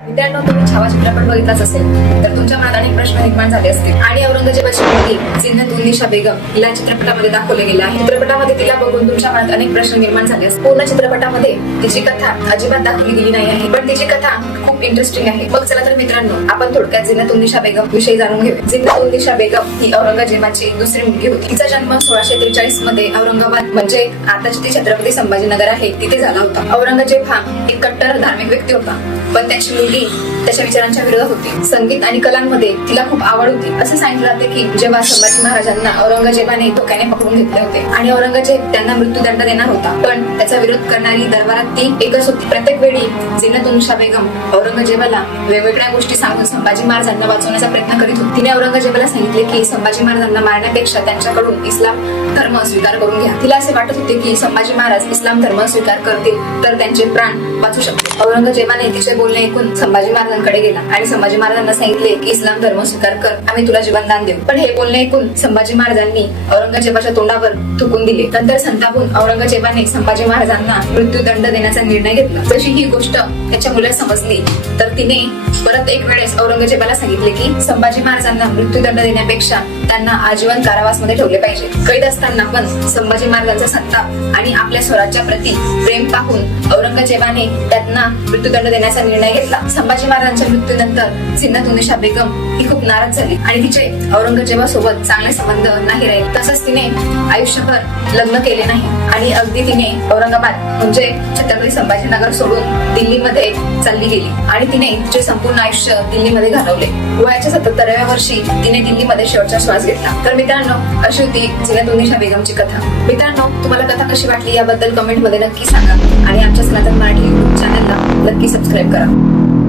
मित्रांनो, तुम्ही छावा चित्रपट बघितलाच असेल तर तुमच्या मनात अनेक प्रश्न निर्माण झाले असतील आणि औरंगजेबाची मुलगी जिन्नत-उन-निसा बेगम हिला चित्रपटामध्ये दाखवले गेले आहे. चित्रपटामध्ये तिला बघून तुमच्या मनात अनेक प्रश्न निर्माण झाले असतील. पूर्ण चित्रपटामध्ये तिची कथा अजिबात दाखवली गेली नाही आहे, पण तिची कथा खूप इंटरेस्टिंग आहे. मग चला तर मित्रांनो, आपण थोडक्यात जिन्नत-उन-निसा बेगम विषयी जाणून घेऊया. जिन्नत-उन-निसा बेगम ही औरंगजेबाची दुसरी मुलगी होती. तिचा जन्म 1643 मध्ये औरंगाबाद म्हणजे आताची ती छत्रपती संभाजीनगर आहे तिथे झाला होता. औरंगजेब हा एक कट्टर धार्मिक व्यक्ती होता, पण त्याची मुलगी त्याच्या विचारांच्या विरोधात होती. संगीत आणि कलांमध्ये तिला खूप आवड होती. असं सांगितलं जाते की जेव्हा संभाजी महाराजांना औरंगजेबाने धोक्याने पकडून घेतले होते आणि औरंगजेब त्यांना मृत्यूदंड देणार होता, पण त्याचा विरोध करणारी दरबारात ती एकच होती. प्रत्येक वेळी जिन्नत-उन-निसा बेगम औरंगजेबाला वेगवेगळ्या गोष्टी सांगून संभाजी महाराजांना वाचवण्याचा प्रयत्न करीत होती. तिने औरंगजेबाला सांगितले की संभाजी महाराजांना मारण्यापेक्षा त्यांच्याकडून इस्लाम धर्म स्वीकार करून घ्या. तिला असे वाटत होते की संभाजी महाराज इस्लाम धर्म स्वीकार करतील तर त्यांचे प्राण वाचू शकतील. औरंगजेबाने तिचे बोलणे ऐकून संभाजी महाराजांकडे गेला आणि संभाजी महाराजांना सांगितले की इस्लाम धर्म स्वीकार कर, आम्ही तुला जीवनदान देऊ. पण हे बोलणे ऐकून संभाजी महाराजांनी औरंगजेबाच्या तोंडावर थुकून दिले. नंतर संतापून औरंगजेबाने संभाजी महाराजांना मृत्यूदंड देण्याचा निर्णय घेतला. जशी ही गोष्ट त्याच्या मुलाला समजली तर तिने परत एक वेळेस औरंगजेबाला सांगितले की संभाजी महाराजांना मृत्यूदंड देण्यापेक्षा त्यांना आजीवन कारावासमध्ये ठेवले पाहिजे. कैद असताना पण संभाजी महाराजांचा संताप आणि आपल्या स्वराज्या प्रती प्रेम पाहून औरंगजेबाने त्यांना मृत्यूदंड देण्याचा निर्णय घेतला. संभाजी महाराजांच्या मृत्यूनंतर जिन्नत-उन-निसा बेगम ही खूप नाराज झाली आणि तिचे औरंगजेबासोबत चांगले संबंध नाही राहिले. तसंच तिने आयुष्यभर लग्न केले नाही आणि अगदी तिने औरंगाबाद म्हणजे छत्रपती संभाजीनगर सोडून दिल्लीमध्ये चालली गेली आणि तिने तिचे संपूर्ण आयुष्य दिल्लीमध्ये घालवले. वयाच्या 77व्या वर्षी तिने दिल्लीमध्ये शेवटचा श्वास घेतला. तर मित्रांनो, अशी होती जिन्नत-उन-निसा बेगमची कथा. मित्रांनो, तुम्हाला कथा कशी वाटली याबद्दल कमेंट मध्ये नक्की सांगा आणि आमच्या सनातन मराठी YouTube चॅनलला नक्की सबस्क्राईब करा.